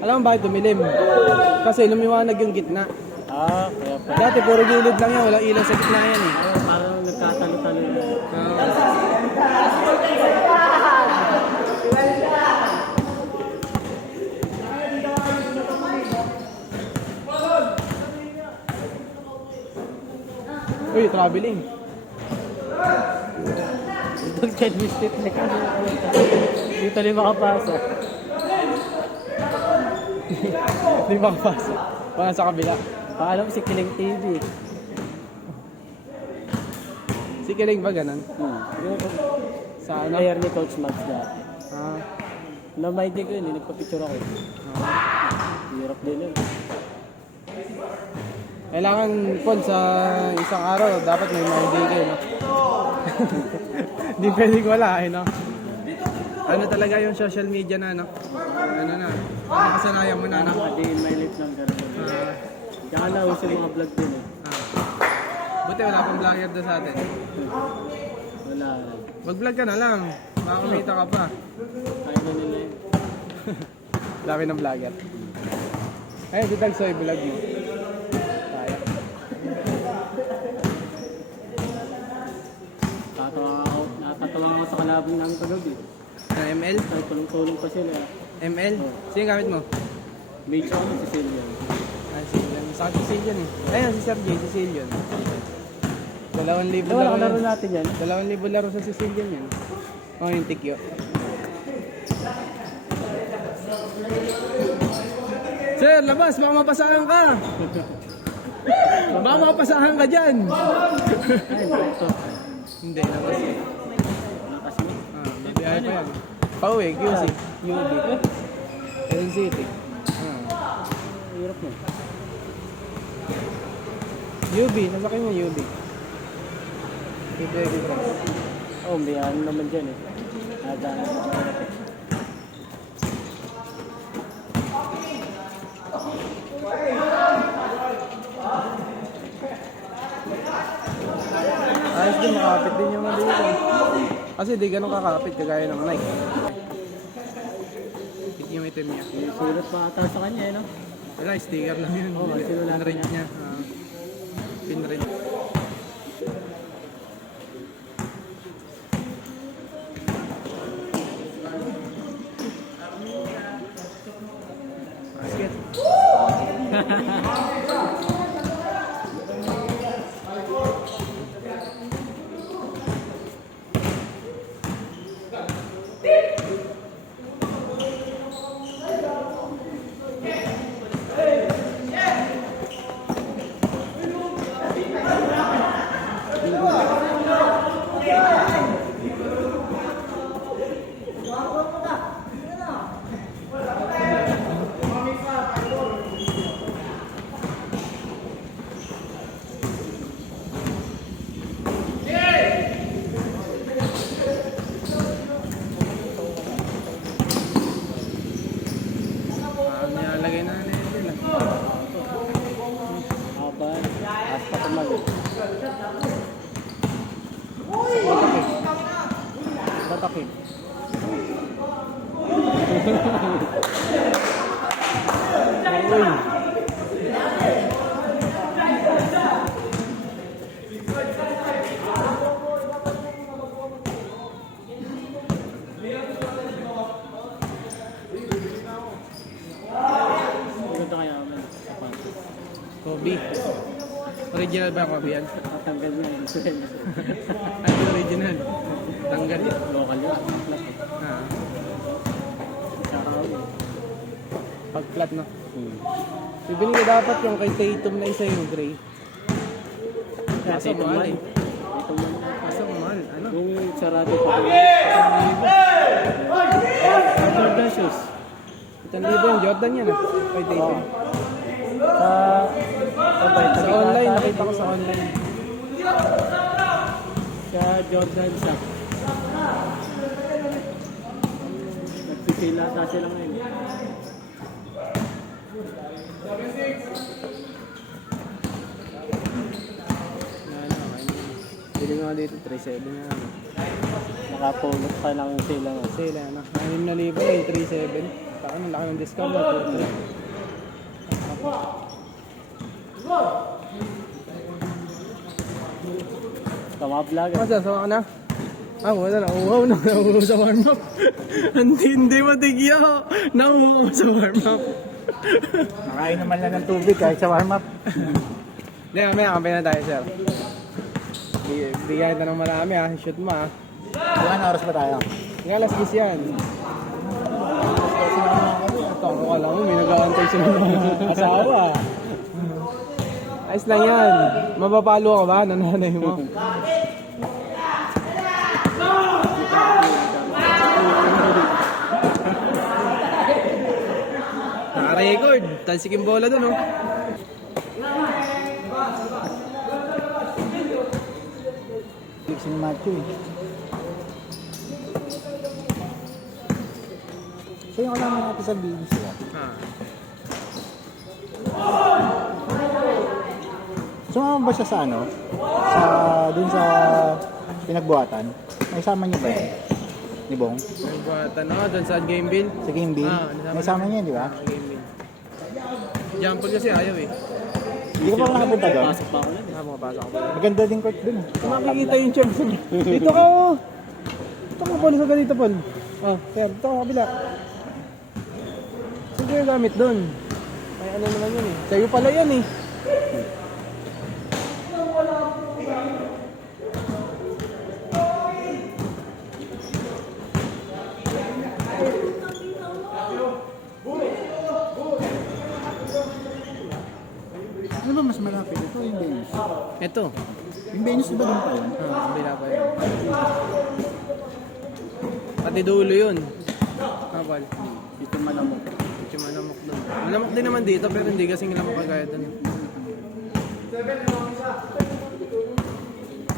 Alam mo bakit tumilim? Kasi lumiwanag yung gitna. Kaya pa. Dati puro gilid lang yan, walang ilaw sa gitna yan eh. Parang nagkatalo-talo na. Uy, traveling. Itong Chad Mistit na kami. Dito rin makapasok. Hindi makapasok. Parang sa kabila. Paalam si Kiling TV. Si Kiling ba ganun? Sa ano? Player ni Coach Max dati. Ah, Namay din ko yun, nagpa-picture ako. Hirap din yun. kailangan po sa isang araw, dapat may maudi kayo, no? Hindi pwedeng wala, eh, no? Ano talaga yung social media na, no? Ano na? Nakasanayan mo na, no? Day in my life lang gano'n. Kaya na uso yung mga vlog din eh. Buti wala pang vlogger doon sa atin. Wala. Mag-vlog ka na lang. Makakumita ka pa. Kaya na nila yun. Dami ng vlogger. Ayun, ditag soy vlog mo. Kaya. Natatawa ako sa kalabing namin kagabi. Na ML? Ay, tulong-tulong pa sila. ML? Sino gamit mo? Mage ako si Cillian. Ah, Cillian. Sa akin si Cillian eh. Ayun, si Sergey, si Cillian. 2,000 Wala laro. kalaro natin yan. 2,000 laro sa Sicilian yan. Oh, yung tikyo. Sir, labas! Baka mapasahan ka! Baka mapasahan ka dyan! Ay, ito. Hindi, labas eh. Kasi Babiyahe pa yan. Pauwi, QC. UB. Quezon City. Hirap mo. UB, nasakay mo UB. Pwede. May ano naman dyan eh. Nadaan. Ayos din, makapit din yung mga dito. Kasi di ganun kakapit, kagaya ng Nike. Yung item niya. Sulat pa ata sa kanya eh, no? Wala, sticker lang yun. Oo, sinulat Pinrint niya. niya. Pinrint. Basket. Nilalagay na nila. Aban. Hasta kumali. Batakip. Uy. Maganda kaya man. Sapatos. Kobe. Original ba Kobe yan? Tatanggal na yun. Ano original? Tanggal yan. Local yun. Ah, Tsaka ako. pag flat no. Bibili ko dapat yung kay Tatum na isa yung gray. Kaso mahal eh. Ito man. Kaso mahal. Ano? Yung sarado pa. Jordan shoes. 1,000 yung Jordan yan ah. Kay Tatum. Sa online, nakita ko sa online. Sa Jordan sa. Nagpipila na sila ngayon. Bili nga dito, 3,700 na. Nakapulot pa lang sila. Sila, ano? 6,000 eh, 3,700. Taka, ang laki ng discount na. Tama vlog. Masa, sama ka na? Ah, wala na. Uhaw na. Nauhaw sa warm-up. Hindi mo tigyo. Nauhaw sa warm-up. Nakain naman lang ng tubig kahit sa warm-up. Hindi, mamaya kampay na tayo, sir. Bigyan na ng marami, ha. Shoot mo, ha. Ilan oras ba tayo? Nga, alas 10 yan. Ito, wala mo. May nag-aantay sa mga asawa. Ayos lang yan. Mapapalo ka ba? Nananay mo. Naka-record. Talsikin bola dun, oh. Si Matthew eh. So yung alaman natin sa business Ah. sumama ba siya sa ano? Dun sa pinagbuhatan? May sama niyo ba yun? Ni Bong? Nagbuhatan, oh, dun sa game bill. Sa game bill? May sama niya, di ba? Game bill. Jumpol kasi ayaw, eh. Hindi ka pa nakapunta doon? Makapasok ako. Maganda din court dun. Makikita yung chance. Dito ka, oh. Dito ka, Paul. Isa ka dito, Paul. Ah, kaya dito ka, kabila. Sige yung gamit dun. Ay, ano naman yun, eh. Sa'yo pala yan, eh. Ano ba mas malapit? Ito yung Venus. Ito. Yung Venus, di ba doon pa yun? Ah, kabila pa yun. Pati dulo yun. Ah, Paul. Ito malamok. Ito yung malamok dun. Malamok din naman dito, pero hindi kasing lamok kagaya dun.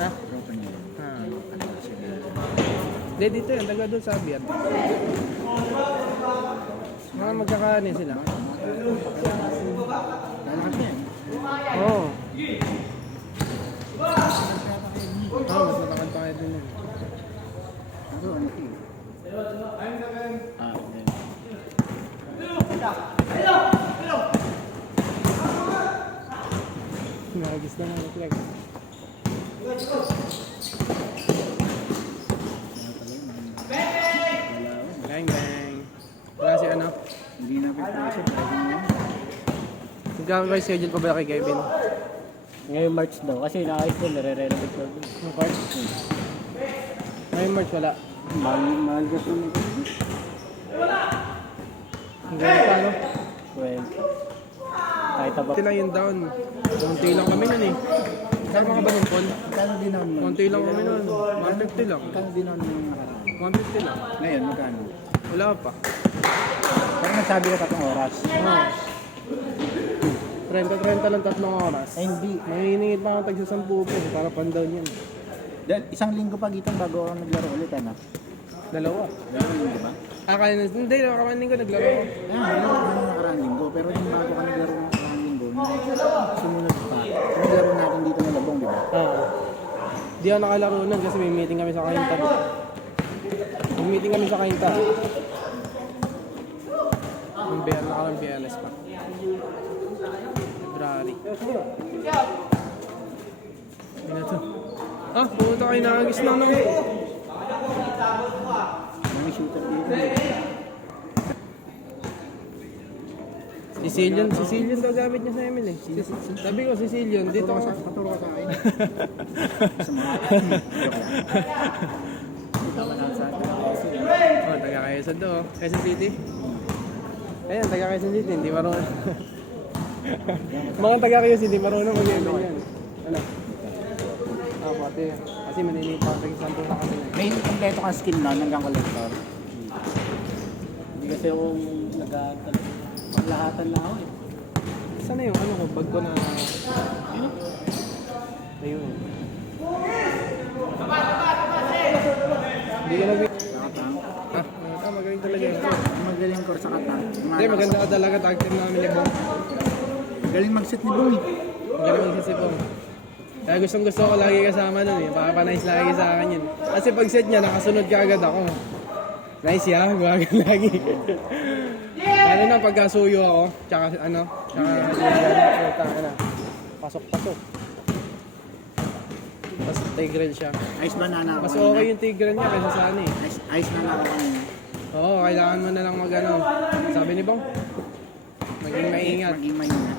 Ha? Ah. Hindi, dito yan. Taga doon sa Abian. Mga magkakanin sila. Lalaki yan. Oo. Oh. Mas matakad pa kayo dun yun. Ano, ano ito eh? Ah, okay. Nagis na mga flag. Bang bang. Wala si ano? Hindi na pipasok. Magkakaroon kayo schedule pa ba kay Kevin? Ngayon March daw. Kasi naayos ko, nare-renovate ko. Ang March? Ngayong March wala. Mahal ka ito. Ang ganda pa, no? Well, kahit abang. Konti lang yung down. Konti lang kami nun eh. Saan mga ba nun, Paul? Magkano din naman? Konti lang kami nun. 150 lang. Magkano din naman yung nakaraan? 150 lang. Ngayon, magkano? Wala pa. Pero nagsabi ka 3 oras. Oo. 30 lang 3 oras. Ay, hindi. Mahiningit pa ako tagsa 10 pesos para pandown yan. Dahil isang linggo pagitan bago ako naglaro ulit, ano? Dalawa. Dalawang linggo ba? Kaya hindi, nakakaman ko naglaro ako. Naglaro ka ng nakaraan linggo. Pero yung bago ka naglaro ng nakaraan linggo, sumunod pa. Naglaro natin dito ng Labong, di ba? Oo. Di ako nakalaro nun kasi may meeting kami sa Kainta. May meeting kami sa Kainta. Yung nakarang BLS pa. February. Ano na to? Ah, pumunta kayo nakagis lang na eh. May shooter dito. Sicilian daw gamit niya sa Emil eh. Sabi ko, Sicilian, dito ka sa... Paturo ka sa akin. Sa mga. Dito ka na sa akin. Oh, taga Quezon to, oh. Quezon City. Ayan, taga Quezon City, hindi marunong. Mga taga Quezon, hindi marunong mag-email yan. Ano? Ah, pati. Kasi maninit pa sa isang sa kami. May kompleto kang skin na hanggang collector. Hindi kasi ako paglahatan na ako eh. Saan na yung ano ko? Bag ko na... Ayun. Hindi ka nag... Nakatang. Magaling talaga yun. Magaling ko sa katang. Hindi, maganda ka talaga. Tag team namin ni Bong. Magaling mag-set ni Bong eh. Magaling mag-isip Bong. Kaya gustong gusto ko lagi kasama nun eh. Papanayos lagi sa akin yun. Kasi pag set niya, nakasunod ka agad ako. Nice ya, gumagal lagi. Lalo na pagkasuyo ako, tsaka pasok-pasok. Tapos tigreal siya. Ice banana ako Mas kanina. okay yung tigreal niya kaysa sa ano eh. Ice banana ako kanina. Oo, kailangan mo na lang mag-ano. Sabi ni Bong, maging maingat. Maging maingat.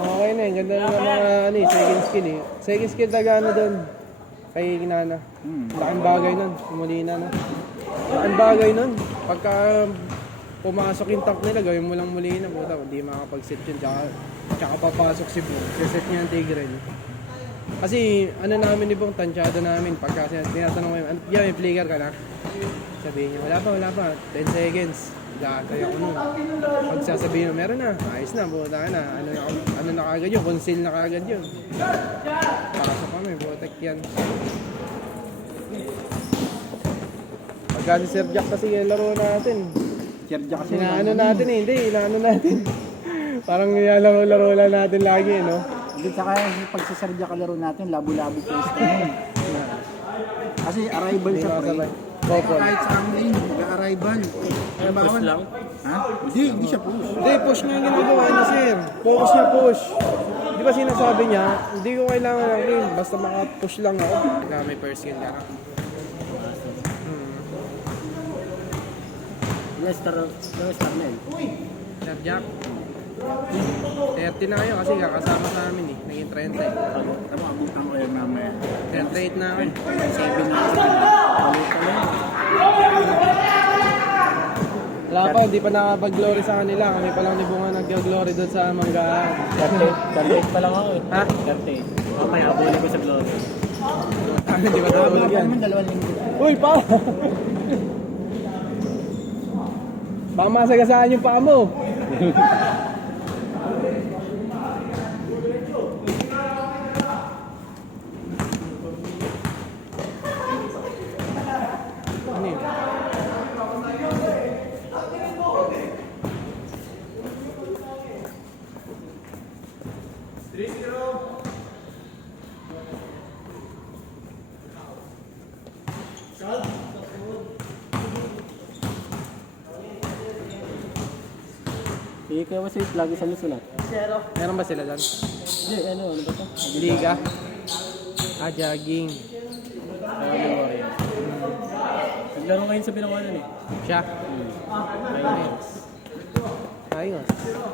Okay na, ganda na ng mga ano eh, second skill eh. Second skill talaga ano doon, kay Nana. Laking bagay nun, Molina na. Laking bagay nun. Pagka pumasok yung tank nila, gawin mo lang Molina, puta, hindi makakapag-set yun. Tsaka papasok si Bong, set niya ang Tigreal. Kasi ano namin ni Bong, tansyado namin. Pagka tinatanong ko yun, yeah, may flicker ka na? Sabihin niya, wala pa, 10 seconds. Gatay ako nun. Pag sasabihin mo, meron na, ayos na, buta na. Ano na kagad yun, conceal na kagad yun. Pasok kami, butek yan. Pagka si Sir Jack kasi yung laro natin. Sir Jack kasi Inaano natin eh, hindi, inaano natin. Parang nilalaro lang natin lagi, no? Hindi, saka pag sa Sir Jack kalaro natin, labo-labo first time. Kasi arrival Hindi siya pre. makasabay. Kaya Couple. kahit sa amin, mag-arrival. Push lang. Ha? Hindi siya push. Hindi, push nga yung ginagawa niya, sir. Focus niya, push. Di ba sinasabi niya, hindi ko kailangan ng kill, basta maka-push lang ako. Kaya may first kill ka na. Ilang star na yun? Sir Jack, 30 na kayo kasi kakasama sa amin eh. Naging 30 eh. Tama, abutan ko yan mamaya. 38 na ako eh. 7 na ako. Wala pa, hindi pa nakapag-glory sa kanila. Kami pa lang ni Bunga nag-glory doon sa Manggaan. 38 pa lang ako eh. Ha? 38. Mamaya, abuli ko sa glory. Hindi ba natulog yan? Naman 2 linggo. Uy, pa! Baka masagasaan yung paa mo. Ano yun? Sige kayo kasi lagi sa lusunat. Meron ba sila dyan? Hindi, ano ba ito? Liga? Jogging. Ayun, Warriors. Naglaro ngayon sa binawanan eh. Siya? Ayos. Ayos.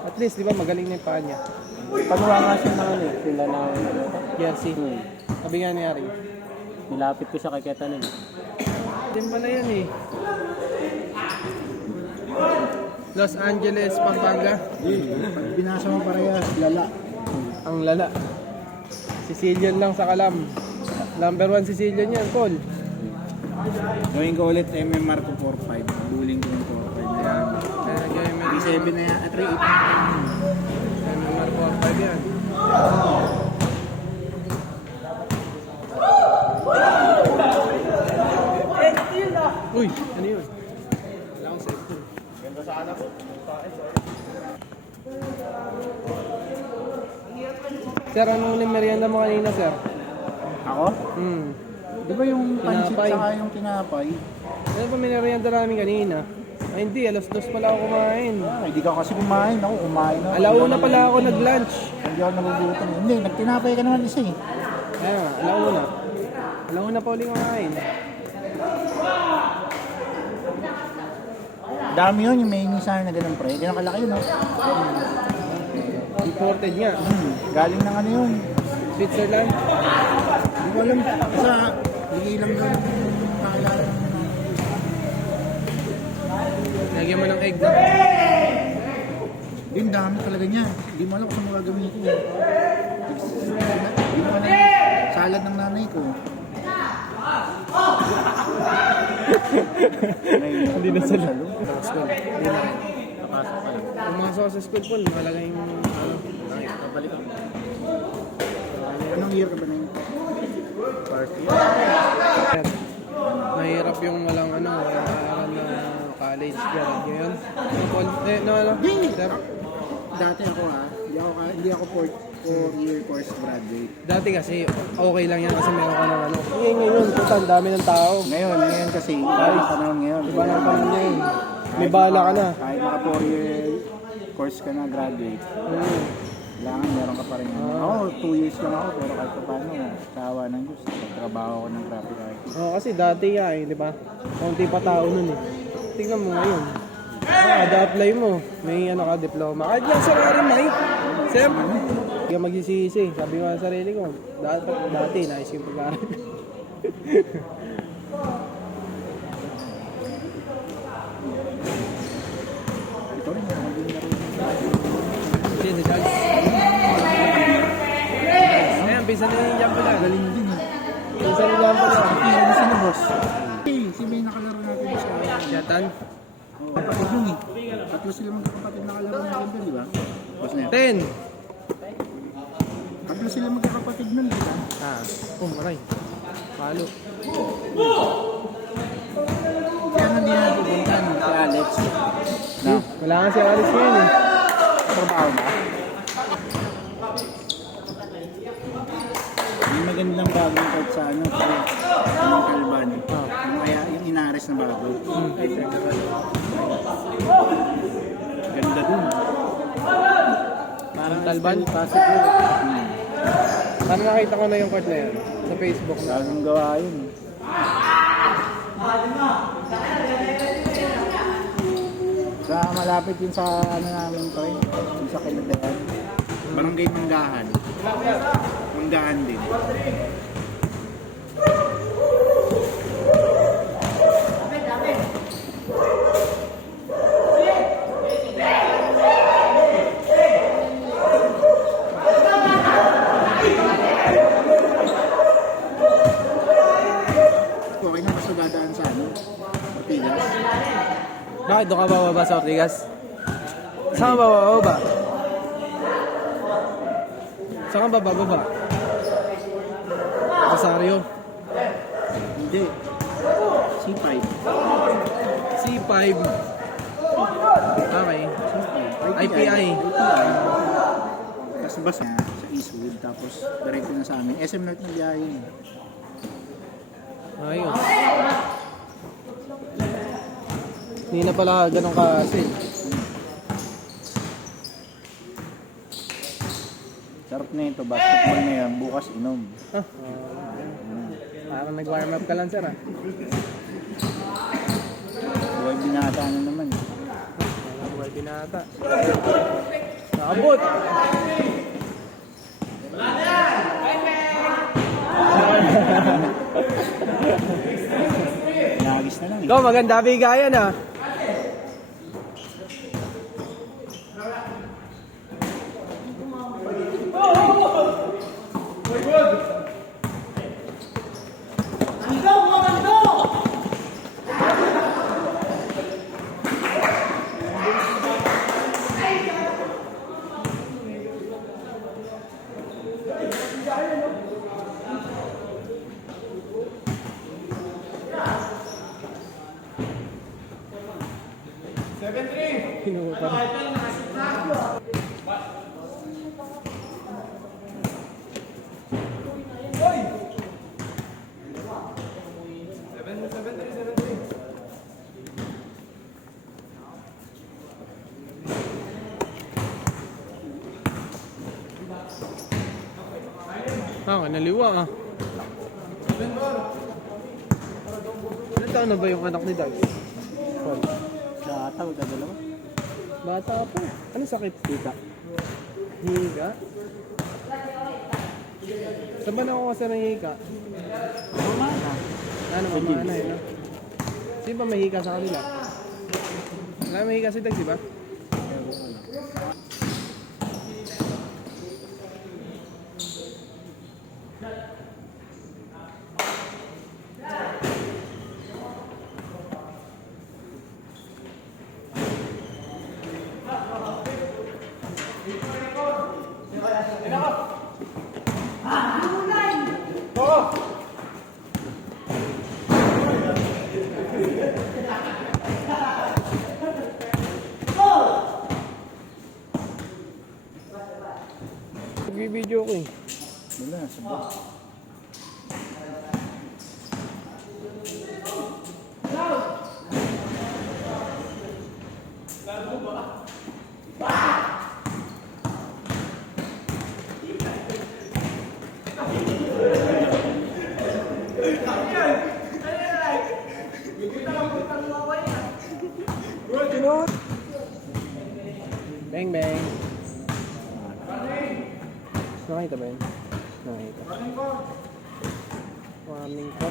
At least, di ba, magaling na yung paa niya. Panuwa nga siya ng ano eh. Sila na Jersey. Sabi nga niya rin. nilapit ko siya kay Ketanin. Din pala yan eh. Los Angeles, Pampanga. Pag binasa mo parehas, lala. Ang lala. Sicilian lang sa kalam. Number 1 Sicilian yan, Paul. Gawin ko ulit MMR ko 4-5. Buling ko yung 4-5 na yan. Kaya nag-ML 3-7 na yan. 3-8 na MMR 4-5 yan. Uy, ano yun? Wala akong cellphone. Ganda sana po. Sir, anong uling merienda mo kanina, sir? Ako? Di ba yung pancit Tinapay. saka yung tinapay? Ano pa merienda namin kanina? Ay hindi, alas 2 pala ako kumain. Hindi ka kasi kumain. Ako kumain ako. Alauna pala ako nag-lunch. Hindi ako nagugutom. Hindi, nagtinapay ka naman isa eh. Kaya nga, alauna. Alauna pa uling kumain. Dami yun, yung may sana na ganun pre. Ganun kalaki yun, no? Imported nga. Galing ng ano yun. Switzerland. Hindi ko alam. Basta, hindi lang doon pakilala. Lagyan mo ng egg na. Yung dami talaga niya. Hindi mo alam kung saan mo gagamitin. Hindi mo alam. Salad ng nanay ko. Hindi na sila. School. Hindi na. Napasok ka lang. Pumasok ako sa school po, malaga yung ano. Kapalik ako. Anong year ka ba na yun? Mahirap yung walang ano, walang na college. Ganyan. Ano, Paul? No, ano? Sir? Dati ako ha, hindi Hindi ako 4-year course graduate. Dati kasi, okay lang yan kasi meron ka ng ano. Ngayon, puta, ang dami ng tao. Ngayon kasi, iba ang panahon ngayon. Iba na pa ngayon. May bala ka na. Kahit naka 4-year course ka na graduate, kailangan meron ka pa rin. Ako, 2 years lang ako, pero kahit pa paano, sa awa ng Diyos, nagtrabaho ko ng graphic artist. Oo, kasi dati di ba? Kaunti pa tao nun eh. Tingnan mo ngayon. Kada apply mo, may ano ka, diploma. Kahit lang sarili, may. Siyempre, hindi ka magsisisi. Sabi ko sa sarili ko, dati nais yung pag-aaral. Ito rin, maging laro. Kasi si Charles. Ayan, bisa na yung jump na. Galing din. Bisa na yung jump na. Ano sino boss? Si may nakalaro natin sa... Jatan. Kapatid yun eh. Tatlo sila magkakapatid nakalaro natin doon, di ba? Boss na yan. 10. Tatlo sila magkakapatid nun, di ba? Oh, maray. Palo. Kaya hindi na pupuntan si Alex. No? Wala nga si Aris ngayon eh. Trabaho ba? May magandang bagong coach sa ano, sa Kalban. Yung kaya yung inares na bago. Ganda dun. Parang Talban. Pasok yun. Sana nakita ko na yung court na yun. Sa Facebook na. Bagong gawa yun. Sa malapit yun sa ano namin to eh. Yung sa Kiladayan. Barangay Manggahan. Manggahan din. Okay na basta dadaan sa ano? Ortigas. Bakit doon ka bababa sa Ortigas? Saan ka bababa? Saan ka bababa? Rosario. Hindi. C5. C5. Okay. IPI. Tapos basta sa Eastwood. Tapos diretso na sa amin. SM North na biyahe. Ayos. Hindi na pala ganun kasi. Sarap na ito. Basketball na yan. Bukas inom. Parang nag-warm up ka lang, sir. Buhay binata na naman. Buhay pinata. Nakabot! Nagis na lang eh. Go, maganda bigayan ah. Pinuha pa. Naliwa ah. Ilan taon na ba yung anak ni Dag? Data, dalawa. Bata pa. Ano sakit? Hika. Higa? Saan ba nakuha sa ng hika? Mamana. Ano, mamana eh, no? Sino ba may hika sa kanila? Wala may hika si Dag, di ba? binibideo ko eh. Wala, sabay. Bang bang. Nakita ba yun? Nakita. Warning ko.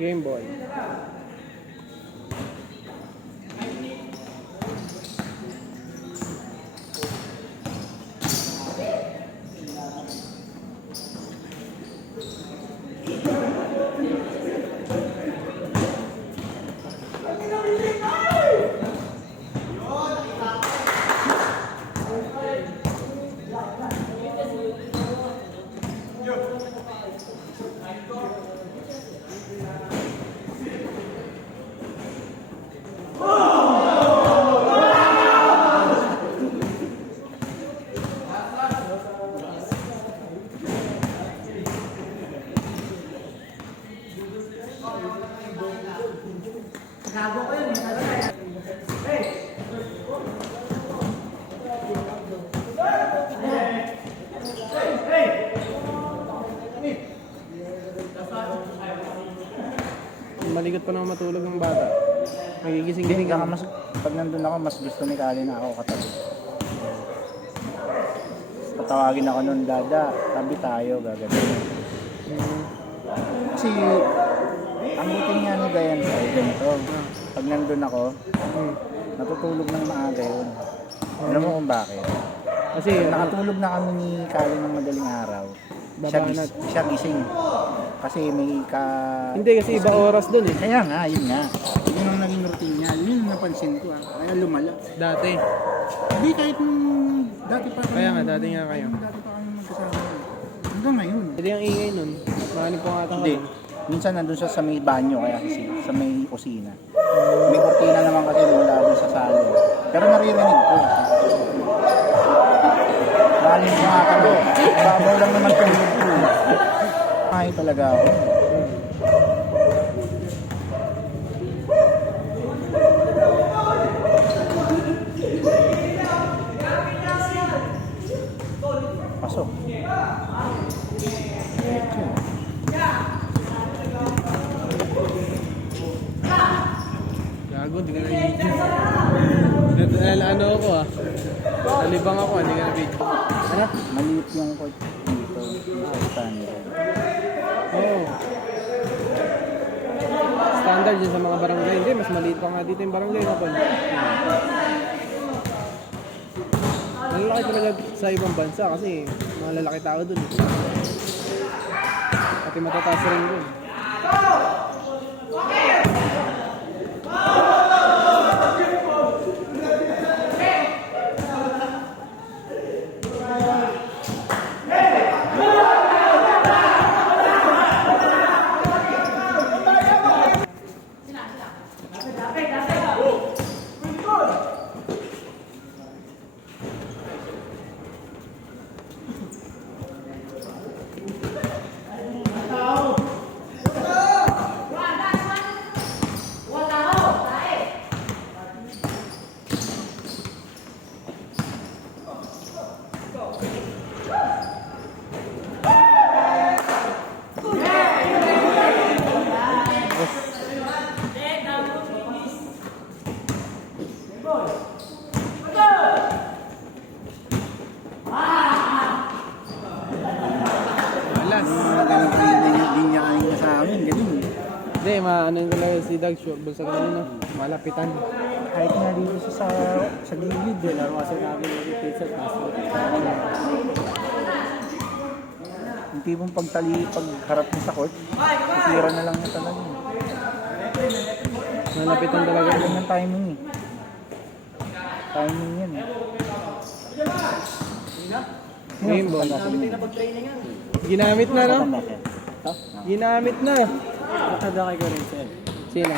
Game Boy. Maligot pa naman matulog ng bata. Nagigising-gising Kaya ka. mas, pag nandun ako, mas gusto ni Kali na ako katabi. Patawagin ako nun, Dada, tabi tayo, gagawin. Kasi, ang routine nga ni Dayan ay ganito. Pag nandun ako, natutulog ng maaga yun. Alam mo kung bakit? Kasi Nakatulog na kami ni Kali ng madaling araw. Babanat. Siya gising. Kasi may hindi kasi ibang oras doon eh. Kaya nga, yun nga. Yun ang naging routine niya. Yun yung napansin ko ah. Kaya lumala. Dati. Hindi kahit nung dati pa kami. Kaya nga, dati nga kayo. Dati pa kami magkasama. Hanggang ngayon. Hindi ang ingay nun. Mahanip ko nga ata. Hindi. Minsan nandun siya sa may banyo kaya kasi sa may kusina. May kurtina naman kasi wala doon sa salo. Pero naririnig ko. Mahalin ko nga kami. Babaw lang naman tulog ko. Ay talaga ako. Pasok. Gago, hindi ka na-video. Ano ako ah. Nalibang ako, hindi ka na-video. Ano? Maliit yung court dito. Standard. Oo. Standard yun sa mga barangay. Hindi, mas maliit pa nga dito yung barangay na tol. Malalaki talaga sa ibang bansa kasi mga lalaki tao dun. Pati matataas rin dun. Alas. Hindi niya kanina sa amin. Ganun. Hindi, maano yung talaga si Doug Short sa kanina. Malapitan. Kahit nga dito sa gilid. Laro kasi namin yung pizza. Yung tipong pagharap mo sa court, sisira na lang niya talaga. Malapitan talaga. Yan yung timing eh. Timing yan eh. Game ball. Pagkasin mo. Ginamit na, no? Pagkasin. Ginamit na. Nakadakay ko rin sir. Sino?